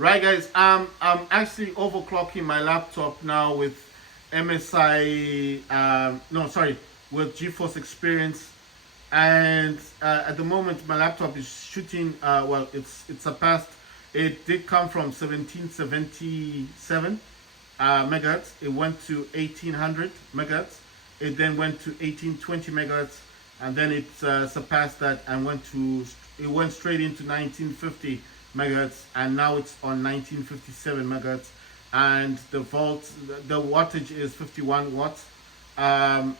Right, guys. I'm actually overclocking my laptop now with MSI. No, sorry, with Geforce Experience, and at the moment my laptop is shooting. Well, it's surpassed. It did come from 1777 megahertz. It went to 1800 megahertz. It then went to 1820 megahertz, and then it surpassed that and it went straight into 1950 megahertz, and now it's on 1957 megahertz, and the wattage is 51 watts.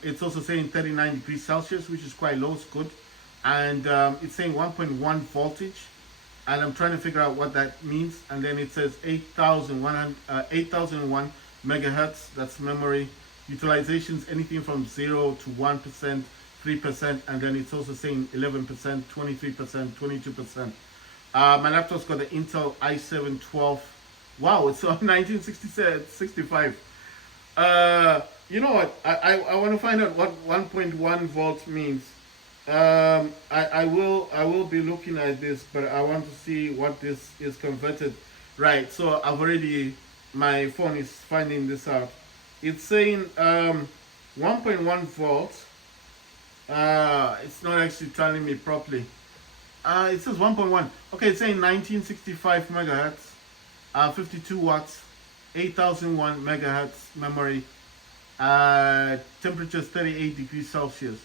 It's also saying 39 degrees Celsius, which is quite low. It's good, and it's saying 1.1 voltage, and I'm trying to figure out what that means. And then it says 8001 megahertz. That's memory. Utilizations anything from 0 to 1%, 3%, and then it's also saying 11%, 23%, 22%. My laptop's got the Intel i7 12. Wow, it's on 1965. You know what? I want to find out what 1.1 volts means. I will be looking at this, but I want to see what this is converted. Right. So my phone is finding this out. It's saying 1.1 volts. It's not actually telling me properly. It says 1.1. Okay, it's saying 1965 megahertz, 52 watts, 8001 megahertz memory, temperature is 38 degrees Celsius.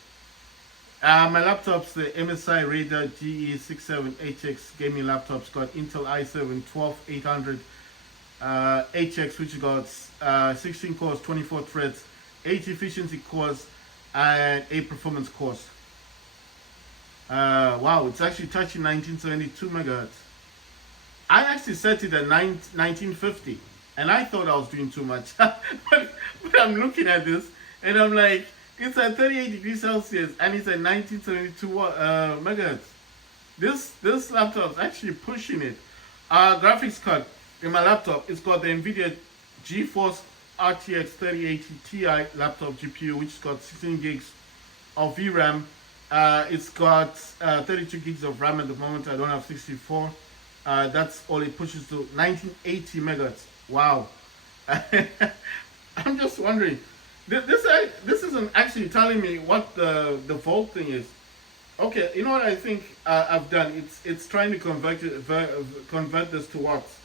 My laptop's the MSI Raider GE67HX gaming laptop's got Intel i7 12800 HX, which got 16 cores, 24 threads, 8 efficiency cores, and 8 performance cores. Wow, it's actually touching 1972 megahertz. I actually set it at 1950, and I thought I was doing too much. but I'm looking at this, and I'm like, it's at 38 degrees Celsius, and it's at 1972 megahertz. This laptop's actually pushing it. Graphics card in my laptop, it's got the Nvidia Geforce RTX 3080 Ti laptop GPU, which has got 16 gigs of VRAM. It's got 32 gigs of RAM at the moment. I don't have 64. That's all it pushes to 1980 megahertz. Wow. I'm just wondering. This isn't actually telling me what the volt thing is. Okay, you know what I think I've done? It's trying to convert this to watts.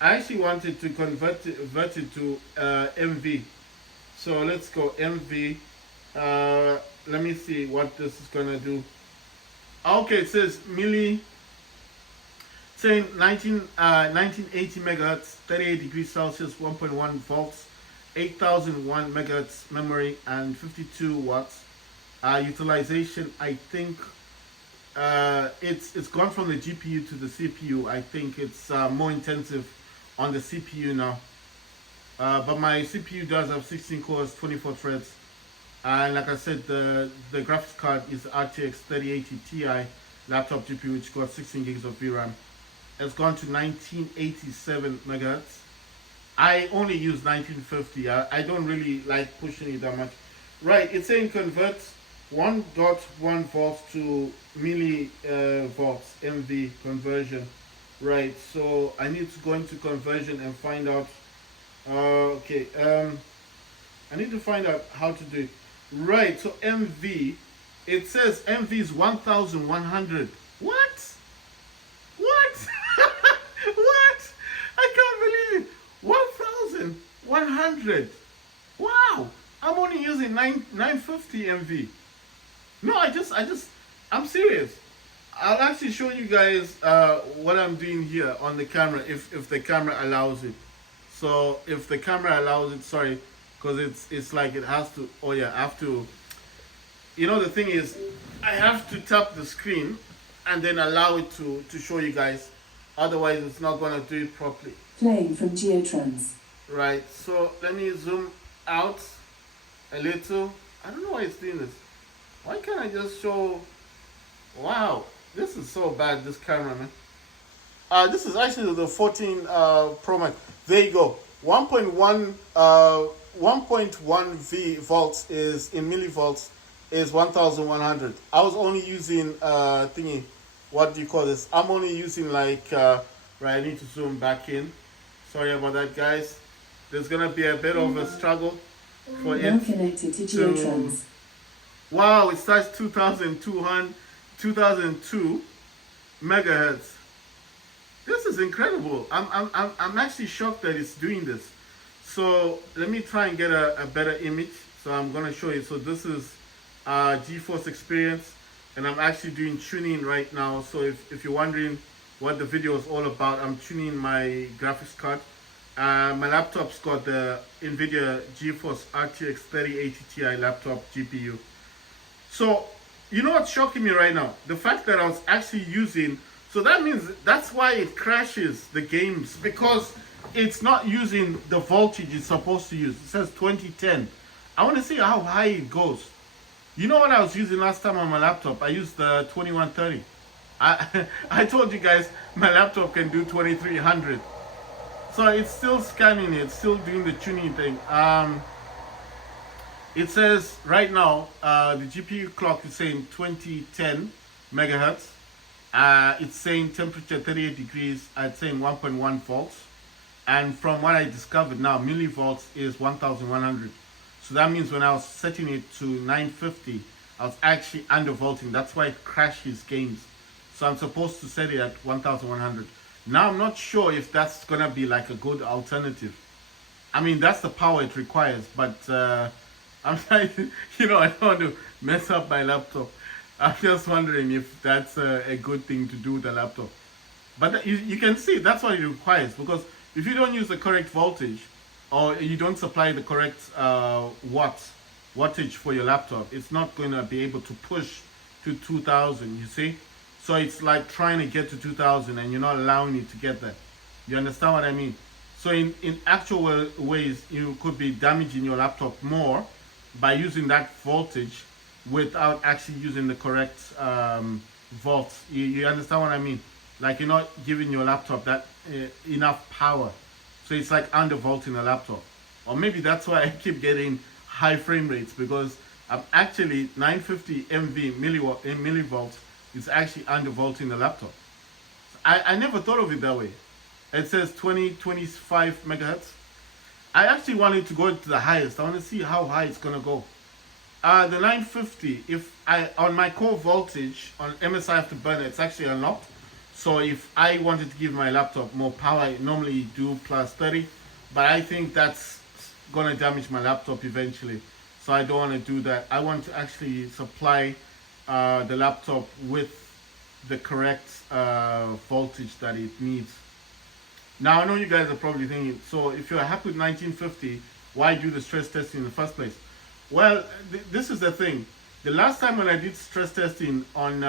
I actually wanted to convert it to MV. So let's go MV. Let me see what this is gonna do. Okay, it says saying 1980 megahertz, 38 degrees Celsius, 1.1 volts, 8001 megahertz memory, and 52 watts. Utilization, I think it's gone from the GPU to the CPU. I think it's more intensive on the CPU now. But my CPU does have 16 cores, 24 threads. And like I said, the graphics card is the RTX 3080 Ti laptop GPU, which got 16 gigs of VRAM. It's gone to 1987 megahertz. I only use 1950. I don't really like pushing it that much. Right, it's saying convert 1.1 volts to millivolts, MV conversion. Right, so I need to go into conversion and find out. I need to find out how to do it. Right, so MV, it says MV is 1100. What? What? What? I can't believe it. 1100. Wow. I'm only using 950 MV. No, I'm serious. I'll actually show you guys what I'm doing here on the camera if the camera allows it. So if the camera allows it, sorry, because it's like it has to. Oh yeah, I have to. You know, the thing is, I have to tap the screen and then allow it to show you guys. Otherwise, it's not gonna do it properly. Playing from Geotrans. Right. So let me zoom out a little. I don't know why it's doing this. Why can't I just show? Wow, this is so bad. This camera, man. This is actually the 14 Pro Max. There you go. 1.1 volts is in millivolts is 1100. I was only using thingy. What do you call this? I'm only using like Right, I need to zoom back in. Sorry about that, guys. There's gonna be a bit of a struggle for Now it connected to to. Geotrans. Wow, it starts 2002 megahertz. This is incredible. I'm actually shocked that it's doing this. So let me try and get a better image. So I'm gonna show you. So this is Geforce experience, and I'm actually doing tuning right now. So if you're wondering what the video is all about, I'm tuning my graphics card. My laptop's got the Nvidia Geforce RTX 3080 Ti laptop GPU. So you know what's shocking me right now? The fact that I was actually using, so that means that's why it crashes the games, because it's not using the voltage it's supposed to use. It says 2010. I want to see how high it goes. You know what I was using last time on my laptop? I used the 2130. I told you guys my laptop can do 2300. So it's still scanning it, still doing the tuning thing. It says right now the GPU clock is saying 2010 megahertz. It's saying temperature 38 degrees. It's saying 1.1 volts. And from what I discovered now, millivolts is 1100. So that means when I was setting it to 950, I was actually undervolting. That's why it crashes games. So I'm supposed to set it at 1100. Now I'm not sure if that's gonna be like a good alternative. I mean, that's the power it requires, but I'm trying to, I don't want to mess up my laptop. I'm just wondering if that's a good thing to do with the laptop. But you can see that's what it requires, because if you don't use the correct voltage, or you don't supply the correct wattage for your laptop, it's not going to be able to push to 2000, you see? So it's like trying to get to 2000 and you're not allowing it to get there. You understand what I mean? So in actual ways, you could be damaging your laptop more by using that voltage without actually using the correct volts. You understand what I mean? Like you're not giving your laptop that enough power. So it's like undervolting the laptop. Or maybe that's why I keep getting high frame rates, because I'm actually 950 millivolts is actually undervolting the laptop. I never thought of it that way. It says 25 megahertz. I actually wanted to go to the highest. I want to see how high it's gonna go. The 950, if I on my core voltage on MSI Afterburner, it's actually unlocked. So if I wanted to give my laptop more power, I normally do plus 30, but I think that's gonna damage my laptop eventually. So I don't want to do that. I want to actually supply the laptop with the correct voltage that it needs. Now I know you guys are probably thinking, so if you're happy with 1950, why do the stress testing in the first place? Well, this is the thing. The last time when I did stress testing on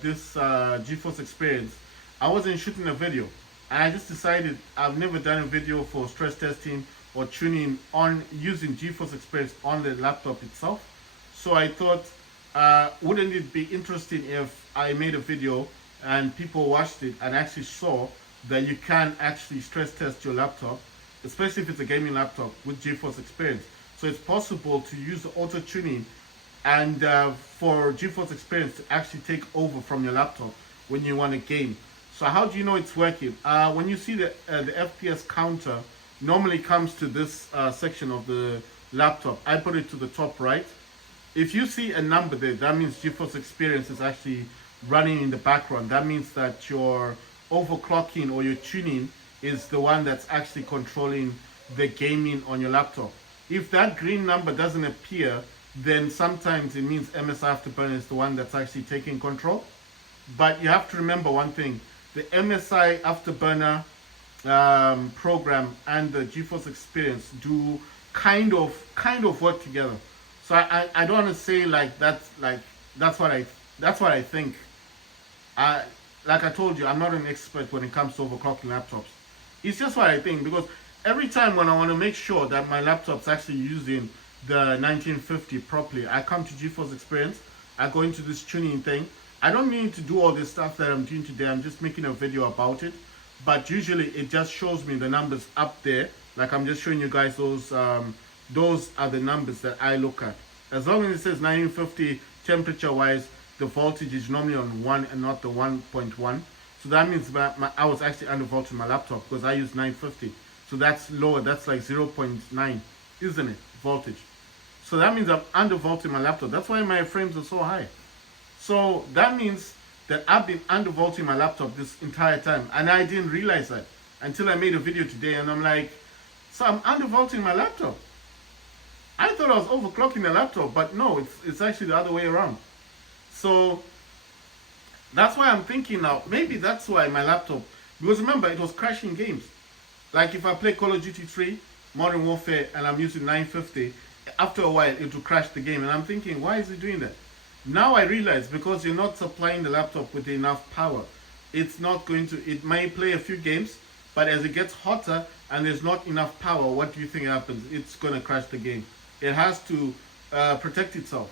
this Geforce experience, I wasn't shooting a video. And I just decided I've never done a video for stress testing or tuning on using Geforce experience on the laptop itself. So I thought, wouldn't it be interesting if I made a video and people watched it and actually saw that you can actually stress test your laptop, especially if it's a gaming laptop, with Geforce experience. So it's possible to use the auto tuning and for Geforce experience to actually take over from your laptop when you want to game. So how do you know it's working? When you see the FPS counter normally comes to this section of the laptop. I put it to the top right. If you see a number there, that means Geforce experience is actually running in the background. That means that your overclocking or your tuning is the one that's actually controlling the gaming on your laptop. If that green number doesn't appear, then sometimes it means MSI Afterburner is the one that's actually taking control. But you have to remember one thing: the MSI Afterburner program and the Geforce experience do kind of work together. So I don't want to say that's what I think. Like I told you, I'm not an expert when it comes to overclocking laptops. It's just what I think, because every time when I want to make sure that my laptop's actually using the 1950 properly, I come to Geforce experience, I go into this tuning thing. I don't need to do all this stuff that I'm doing today. I'm just making a video about it. But usually it just shows me the numbers up there. Like I'm just showing you guys those are the numbers that I look at. As long as it says 1950 temperature wise, the voltage is normally on 1 and not the 1.1. So that means I was actually undervolting my laptop because I use 950. So that's lower. That's like 0.9, isn't it? Voltage. So that means I'm undervolting my laptop. That's why my frames are so high. So that means that I've been undervolting my laptop this entire time, and I didn't realize that until I made a video today, and I'm like, so I'm undervolting my laptop. I thought I was overclocking the laptop, but no, it's actually the other way around. So that's why I'm thinking now, maybe that's why my laptop, because remember, it was crashing games. Like if I play Call of Duty 3, Modern Warfare, and I'm using 950, after a while it will crash the game. And I'm thinking, why is it doing that? Now I realize, because you're not supplying the laptop with enough power. It's not going to, it may play a few games, but as it gets hotter and there's not enough power, what do you think happens? It's going to crash the game. It has to protect itself.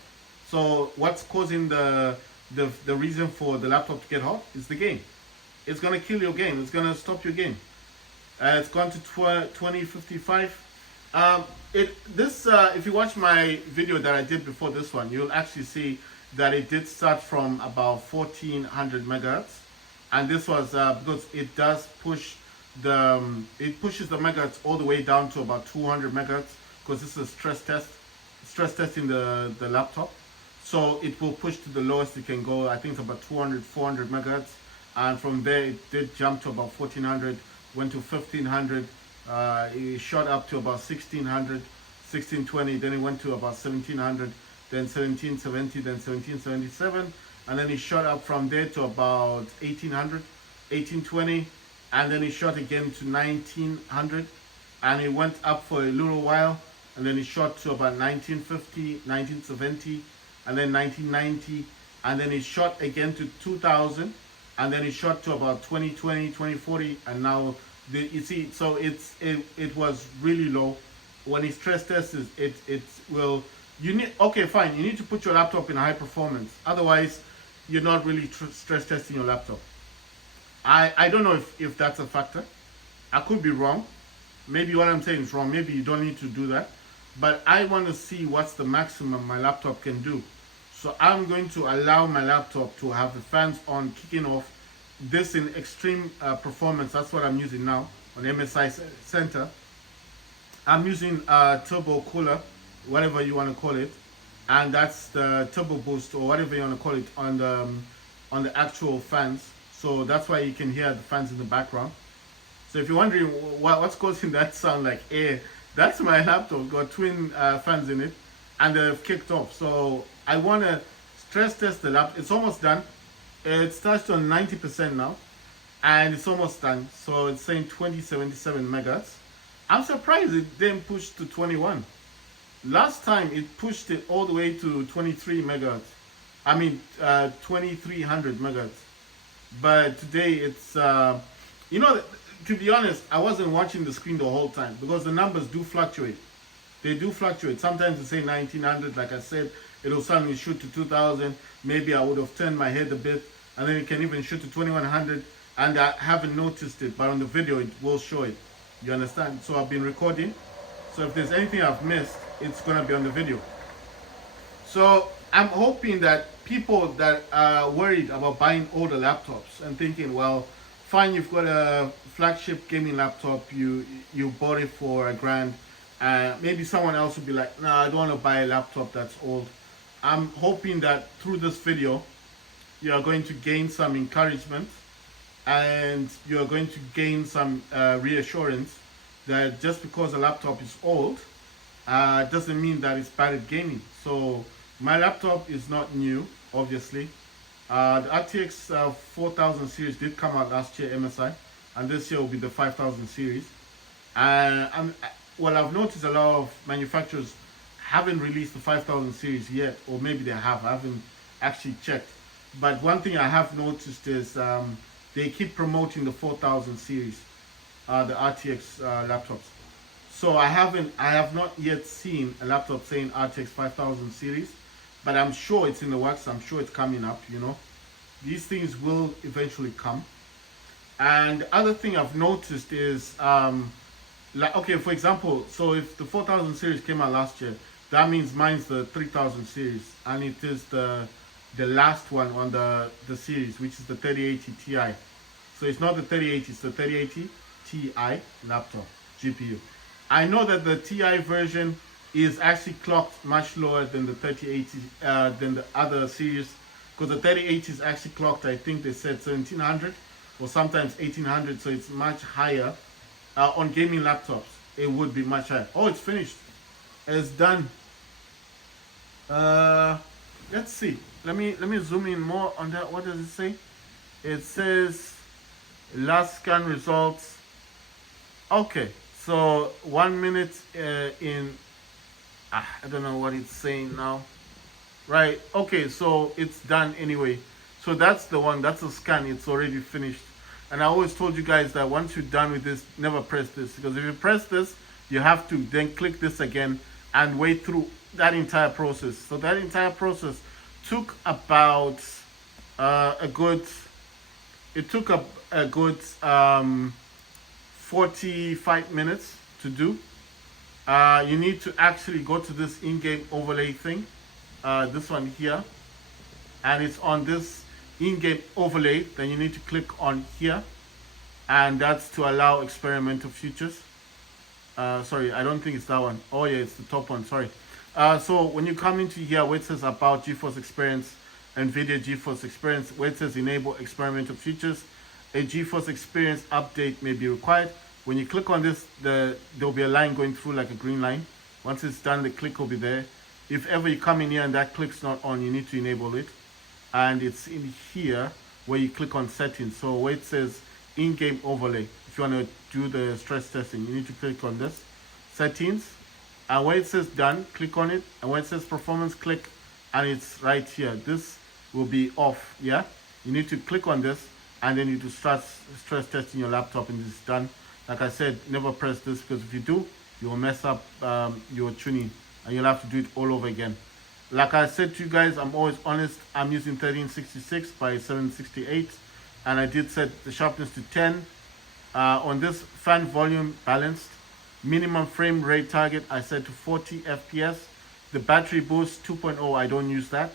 So what's causing the reason for the laptop to get hot is the game. It's going to kill your game. It's going to stop your game. It's gone to 2055. If you watch my video that I did before this one, you'll actually see that it did start from about 1400 megahertz, and this was because it does push it pushes the megahertz all the way down to about 200 megahertz, because this is a stress testing the laptop. So it will push to the lowest it can go. I think it's about 400 megahertz, and from there it did jump to about 1400, went to 1500. It shot up to about 1600, 1620, then it went to about 1700, then 1770, then 1777, and then it shot up from there to about 1800, 1820, and then it shot again to 1900, and it went up for a little while, and then it shot to about 1950, 1970, and then 1990, and then it shot again to 2000, and then it shot to about 2020, 2040, and now you see, so it was really low. When it stress tests, it will, you need, okay fine, you need to put your laptop in high performance, otherwise you're not really stress testing your laptop. I don't know if that's a factor. I could be wrong. Maybe what I'm saying is wrong. Maybe you don't need to do that, but I want to see what's the maximum my laptop can do. So I'm going to allow my laptop to have the fans on, kicking off. This in extreme performance, that's what I'm using now on MSI Center. I'm using turbo cooler, whatever you want to call it, and that's the turbo boost or whatever you want to call it on the actual fans. So that's why you can hear the fans in the background. So if you're wondering what's causing that sound like air, that's my laptop, got twin fans in it, and they've kicked off. So I want to stress test the laptop. It's almost done. It starts on 90% now, and it's almost done. So it's saying 2077 megahertz. I'm surprised it didn't push to 21. Last time it pushed it all the way to 23 megahertz. I mean 2300 megahertz. But today it's to be honest, I wasn't watching the screen the whole time because the numbers do fluctuate. They do fluctuate. Sometimes it say 1900, like I said, it'll suddenly shoot to 2000. Maybe I would have turned my head a bit, and then it can even shoot to 2100, and I haven't noticed it, but on the video it will show it. You understand? So I've been recording, so if there's anything I've missed, it's gonna be on the video. So I'm hoping that people that are worried about buying older laptops and thinking, well, fine, you've got a flagship gaming laptop, you bought it for $1,000, maybe someone else will be like, no, I don't want to buy a laptop that's old. I'm hoping that through this video, you are going to gain some encouragement, and you're going to gain some reassurance that just because a laptop is old doesn't mean that it's bad at gaming. So my laptop is not new, obviously. The RTX 4000 series did come out last year, MSI, and this year will be the 5000 series. I've noticed a lot of manufacturers haven't released the 5000 series yet, or maybe they have. I haven't actually checked. But one thing I have noticed is they keep promoting the 4000 series, the RTX laptops. So I have not yet seen a laptop saying RTX 5000 series, but I'm sure it's in the works. I'm sure it's coming up. These things will eventually come. And the other thing I've noticed is, okay, for example, so if the 4000 series came out last year, that means mine's the 3000 series, and it is the last one on the series, which is the 3080 Ti. So it's not the 3080, it's the 3080 Ti laptop GPU. I know that the Ti version is actually clocked much lower than the 3080, than the other series, because the 3080 is actually clocked, I think they said 1700 or sometimes 1800, so it's much higher. On gaming laptops, it would be much higher. Oh, it's finished. It's done. Let's see. Let me zoom in more on that. What does it say? It says last scan results. Okay, so 1 minute in. I don't know what it's saying now. Right. Okay, so it's done anyway. So that's the one. That's a scan. It's already finished. And I always told you guys that once you're done with this, never press this, because if you press this, you have to then click this again and wait through that entire process. So that entire process took about a good. It took a good 45 minutes to do. You need to actually go to this in-game overlay thing, this one here, and it's on this in-game overlay. Then you need to click on here, and that's to allow experimental features. Sorry, I don't think it's that one. Oh yeah, it's the top one. Sorry. So when you come into here where it says about GeForce Experience, Nvidia GeForce Experience, where it says enable experimental features, a GeForce Experience update may be required. When you click on this, there'll be a line going through, like a green line. Once it's done, the click will be there. If ever you come in here and that click's not on, you need to enable it. And it's in here where you click on settings. So where it says in-game overlay, if you want to do the stress testing, you need to click on this settings. And where it says done, click on it. And where it says performance, click, and it's right here. This will be off. Yeah, you need to click on this, and then you do start stress testing your laptop, and it's done. Like I said, never press this, because if you do, you will mess up your tuning, and you'll have to do it all over again. Like I said to you guys, I'm always honest. I'm using 1366 by 768, and I did set the sharpness to 10. On this fan volume balanced, minimum frame rate target I set to 40 FPS. The battery boost 2.0, I don't use that.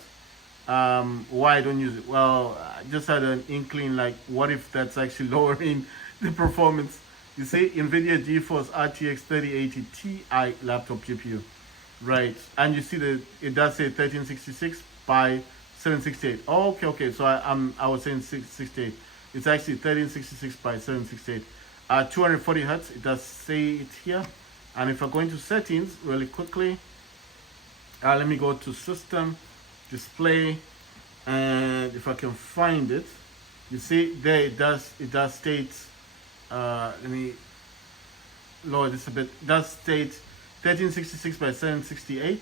Why I don't use it? Well, I just had an inkling, like, what if that's actually lowering the performance? You see, Nvidia GeForce RTX 3080 Ti laptop GPU, right? And you see that it does say 1366 by 768. Oh, okay. So I was saying 668. It's actually 1366 by 768. 240 hertz. It does say it here. And if I go into settings really quickly, let me go to system, display, and if I can find it, you see there it does state. Let me lower this a bit. It does state 1366 by 768,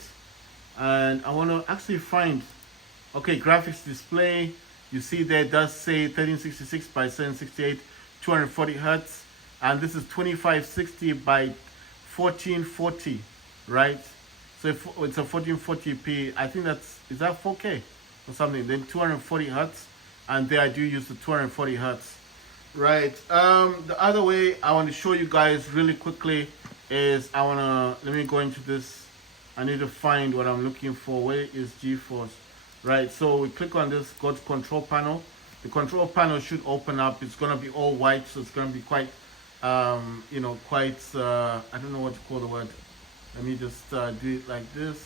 and I want to actually find. Okay, graphics display. You see there it does say 1366 by 768, 240 hertz, and this is 2560 by 1440, right? So if it's a 1440p, I think is that 4K or something. Then 240 hertz, and there I do use the 240 hertz, right? The other way I want to show you guys really quickly is let me go into this. I need to find what I'm looking for. Where is GeForce? Right, so we click on this, go to control panel. The control panel should open up. It's gonna be all white, so it's gonna be quite, I don't know what to call the word. Let me just do it like this.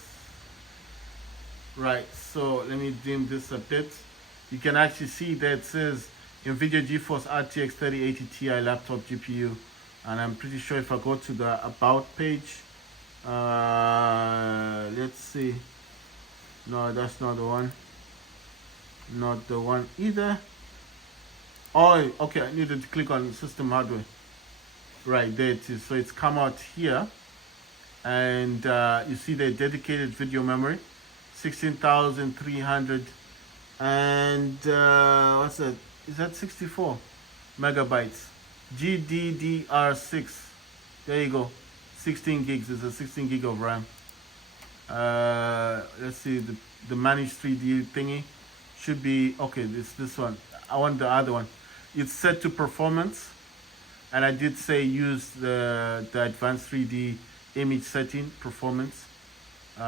Right, so let me dim this a bit. You can actually see that it says Nvidia GeForce RTX 3080 Ti laptop GPU, and I'm pretty sure if I go to the about page, let's see. No, that's not the one. Not the one either. Oh, okay. I needed to click on system hardware. Right, there it is. So it's come out here. And you see the dedicated video memory. 16,300. And what's that? Is that 64 megabytes? GDDR6. There you go. 16 gigs. It's a 16 gig of RAM. Let's see, the managed 3D thingy should be okay. This one. I want the other one. It's set to performance, and I did say use the advanced 3D image setting performance.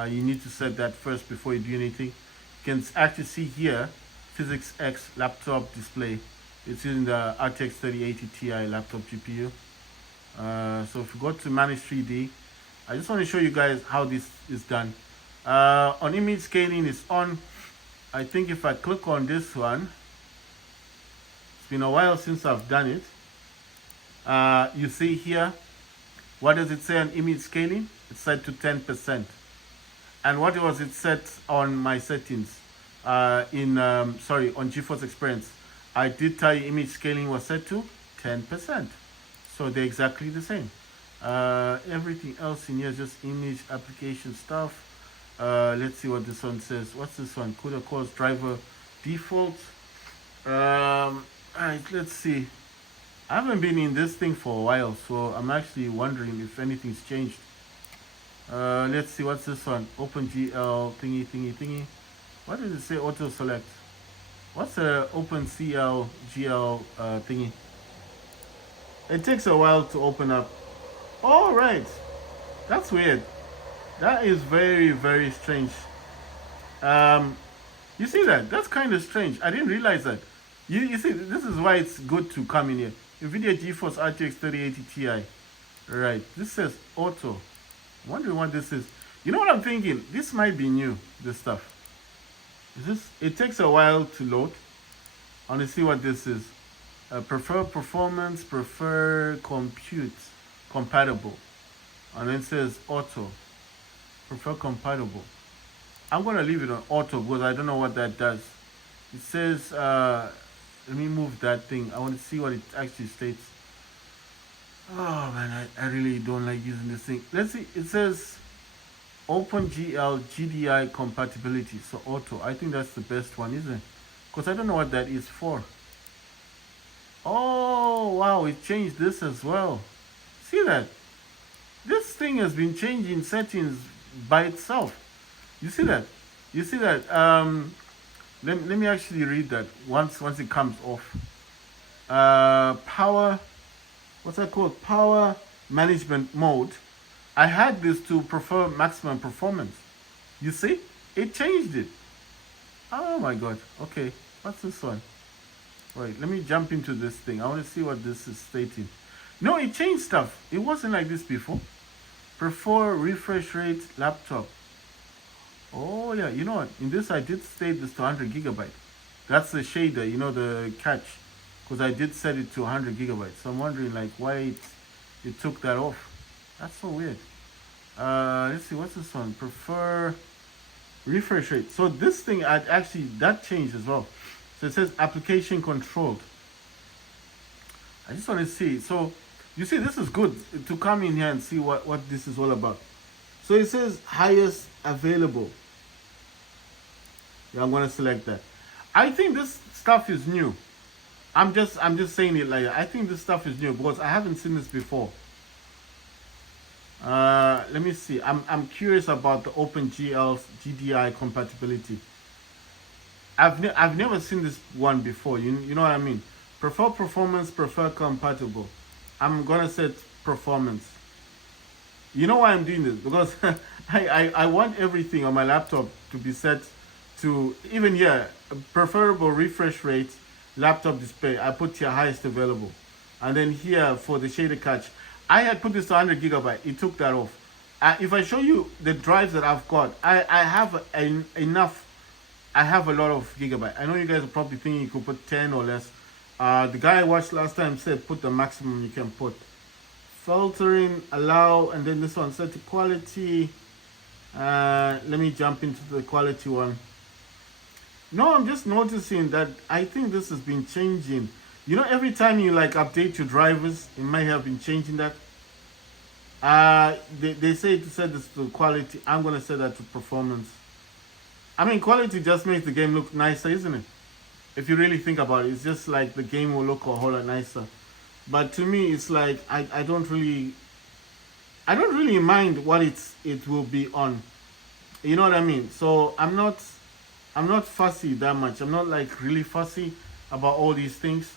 You need to set that first before you do anything. You can actually see here physics X laptop display. It's using the RTX 3080 Ti laptop GPU. So if you go to manage 3D, I just want to show you guys how this is done. On image scaling is on. I think if I click on this one, it's been a while since I've done it. You see here, what does it say on image scaling? It's set to 10%. And what was it set on my settings? On GeForce Experience, I did tell you image scaling was set to 10%. So they're exactly the same. Everything else in here is just image application stuff. Let's see what this one says. What's this one? CUDA cores driver default. Alright, let's see. I haven't been in this thing for a while, so I'm actually wondering if anything's changed. Let's see, what's this one? OpenGL thingy. What does it say? Auto select. What's the OpenCL GL thingy? It takes a while to open up. All right, that's weird. That is very, very strange. You see that? That's kind of strange. I didn't realize that. You see, this is why it's good to come in here. Nvidia Geforce RTX 3080 Ti. Right, this says auto. I'm wondering what this is. You know what I'm thinking? This might be new, this stuff. It takes a while to load. I want to see what this is. Prefer performance, prefer compute, compatible. And then it says auto. Prefer compatible. I'm going to leave it on auto because I don't know what that does. It says, let me move that thing. I want to see what it actually states. Oh man, I really don't like using this thing. Let's see. It says OpenGL GDI compatibility. So auto. I think that's the best one, isn't it? Because I don't know what that is for. Oh wow, it changed this as well. See that? This thing has been changing settings by itself. You see that? You see that? Let me actually read that once it comes off. Power, what's that called? Power management mode. I had this to prefer maximum performance. You see? It changed it. Oh my god. Okay, what's this one? Wait, let me jump into this thing. I want to see what this is stating. No, it changed stuff. It wasn't like this before. Prefer refresh rate laptop. Oh yeah, you know what? In this I did state this to 100 gigabyte. That's the shader, you know, the catch. Because I did set it to 100 gigabytes. So I'm wondering like why it took that off. That's so weird. Let's see, what's this one? Prefer refresh rate. So this thing that changed as well. So it says application controlled. I just want to see. So you see, this is good to come in here and see what this is all about. So it says highest available. Yeah, I'm gonna select that. I think this stuff is new. I'm just saying it like that. I think this stuff is new because I haven't seen this before. Let me see. I'm curious about the OpenGL's GDI compatibility. I've never seen this one before. You know what I mean? Prefer performance, prefer compatible. I'm gonna set performance. You know why I'm doing this? Because I want everything on my laptop to be set to, even here, preferable refresh rate, laptop display. I put here highest available. And then here for the shader catch, I had put this to 100 gigabyte. It took that off. If I show you the drives that I've got, I have enough. I have a lot of gigabyte. I know you guys are probably thinking you could put 10 or less. The guy I watched last time said put the maximum you can put. Filtering, allow, and then this one set to quality. Let me jump into the quality one. No, I'm just noticing that I think this has been changing. You know, every time you like update your drivers, it might have been changing that. They say to set this to quality. I'm gonna set that to performance. I mean, quality just makes the game look nicer, isn't it? If you really think about it, it's just like the game will look a whole lot nicer. But to me, it's like I don't really mind what it will be on. You know what I mean? So I'm not fussy that much. I'm not like really fussy about all these things.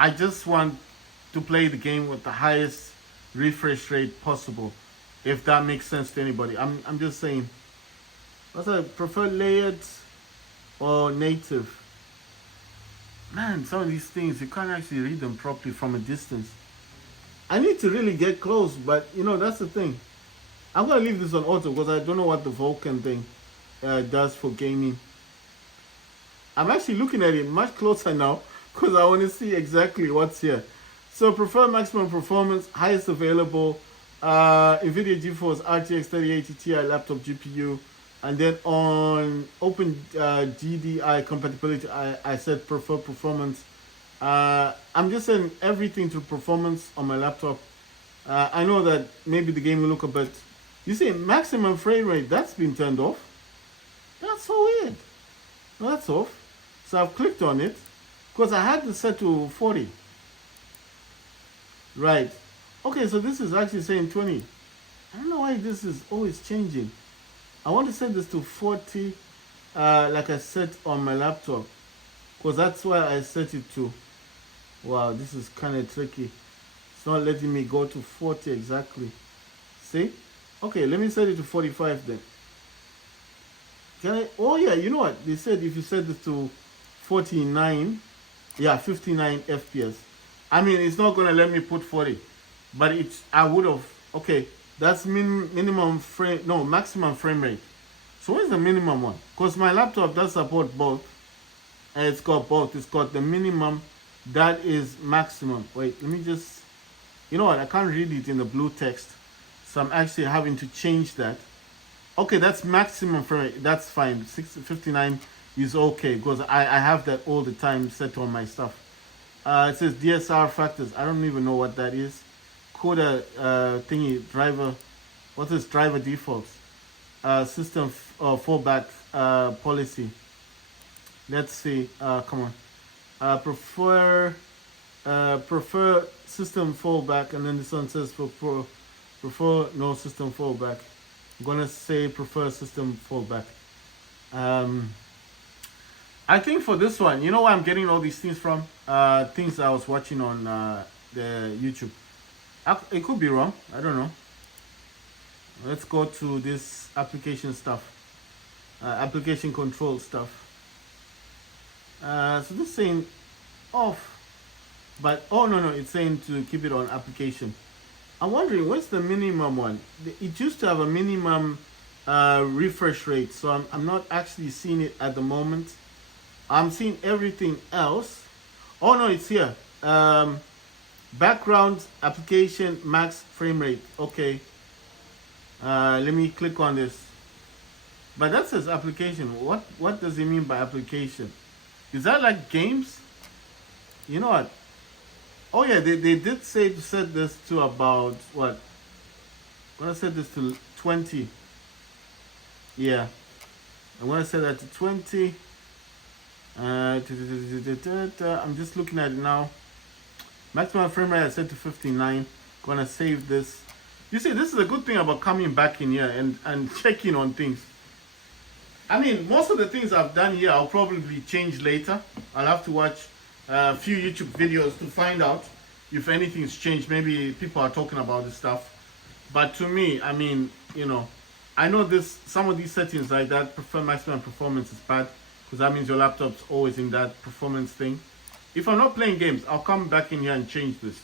I just want to play the game with the highest refresh rate possible, if that makes sense to anybody. I'm just saying. What's that? Prefer layered or native? Man, some of these things, you can't actually read them properly from a distance. I need to really get close, but you know, that's the thing. I'm going to leave this on auto because I don't know what the Vulkan thing does for gaming. I'm actually looking at it much closer now because I want to see exactly what's here. So prefer maximum performance, highest available, Nvidia Geforce RTX 3080 Ti laptop GPU. And then on Open GDI compatibility, I said prefer performance. I'm just saying everything to performance on my laptop. I know that maybe the game will look a bit. You see, maximum frame rate, that's been turned off. That's so weird. No, that's off. So I've clicked on it because I had this set to 40. Right. Okay, so this is actually saying 20. I don't know why this is always changing. I want to set this to 40 like I set on my laptop because that's why I set it to. Wow, this is kind of tricky. It's not letting me go to 40 exactly. See? Okay, let me set it to 45 then. Can I? Oh yeah, you know what? They said if you set this to 49, yeah, 59 FPS. I mean, it's not gonna let me put 40, but it's. I would have. Okay, that's minimum frame. No, maximum frame rate. So where's the minimum one? Because my laptop does support both. And it's got both. It's got the minimum. That is maximum. Wait, let me just. You know what? I can't read it in the blue text, so I'm actually having to change that. Okay, that's maximum frame rate. That's fine. 59 is okay because I have that all the time set on my stuff. It says DSR factors. I don't even know what that is. Coda thingy driver. What is driver defaults? System fallback policy. Let's see. Come on. Prefer system fallback, and then this one says prefer no system fallback. I'm gonna say prefer system fallback. I think for this one, you know where I'm getting all these things from? Things I was watching on the YouTube. It could be wrong. I don't know. Let's go to this application stuff. Application control stuff. So this is saying off. But, oh no, it's saying to keep it on application. I'm wondering, what's the minimum one? It used to have a minimum refresh rate. So I'm not actually seeing it at the moment. I'm seeing everything else. Oh no, it's here. Background application max frame rate. Okay. Let me click on this. But that says application. What does it mean by application? Is that like games? You know what? Oh yeah, they did say to set this to about what? I'm gonna set this to 20. Yeah. I'm gonna set that to 20. I'm just looking at it now. Maximum frame rate I set to 59. Gonna save this. You see, this is a good thing about coming back in here and checking on things. I mean, most of the things I've done here I'll probably change later. I'll have to watch a few YouTube videos to find out if anything's changed. Maybe people are talking about this stuff. But to me, I mean, you know, I know this. Some of these settings like that, prefer maximum performance, is bad because that means your laptop's always in that performance thing. If I'm not playing games, I'll come back in here and change this.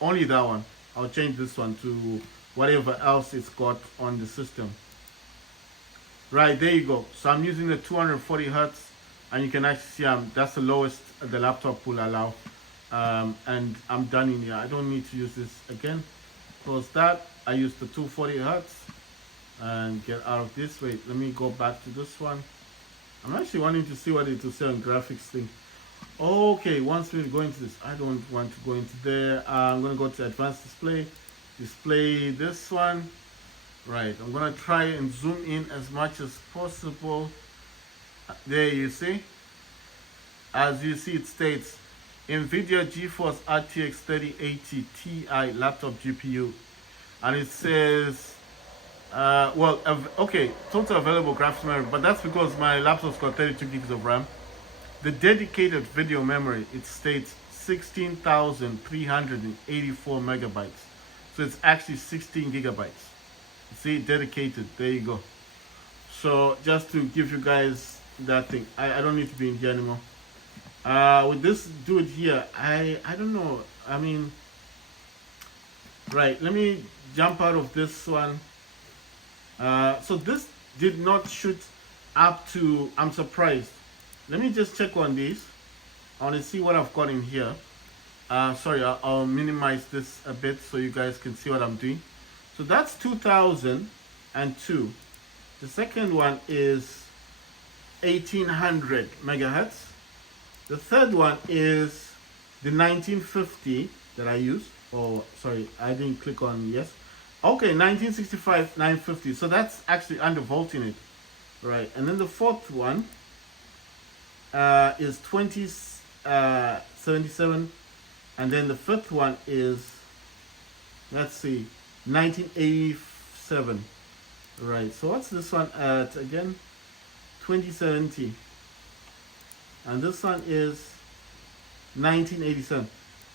Only that one. I'll change this one to whatever else it's got on the system. Right, there you go. So I'm using the 240 hertz, and you can actually see that's the lowest the laptop will allow. And I'm done in here. I don't need to use this again. Close that. I use the 240 hertz and get out of this. Wait, let me go back to this one. I'm actually wanting to see what it will say on graphics thing. Okay, once we go into this, I don't want to go into there. I'm going to go to advanced display this one. Right, I'm going to try and zoom in as much as possible. There you see. As you see, it states Nvidia Geforce RTX 3080 Ti laptop GPU. And it says, okay, total available graphics memory, but that's because my laptop's got 32 gigs of RAM. The dedicated video memory, it states 16,384 megabytes. So it's actually 16 gigabytes. See, dedicated, there you go. So just to give you guys that thing, I don't need to be in here anymore. With this dude here, I don't know. I mean, right, let me jump out of this one. So this did not shoot up to, I'm surprised. Let me just check on these. I want to see what I've got in here. Sorry, I'll minimize this a bit so you guys can see what I'm doing. So that's 2002. The second one is 1800 megahertz. The third one is the 1950 that I used. Oh, sorry, I didn't click on yes. Okay, 1965 950. So that's actually undervolting it, right? And then the fourth one is 2077, and then the fifth one is, let's see, 1987, right? So what's this one at again? 2070, and this one is 1987.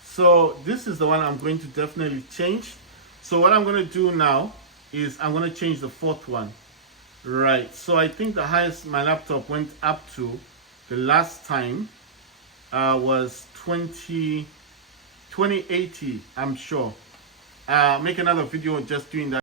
So this is the one I'm going to definitely change. So what I'm going to do now is I'm going to change the fourth one, right? So I think the highest my laptop went up to the last time was 2080, I'm sure. Make another video just doing that.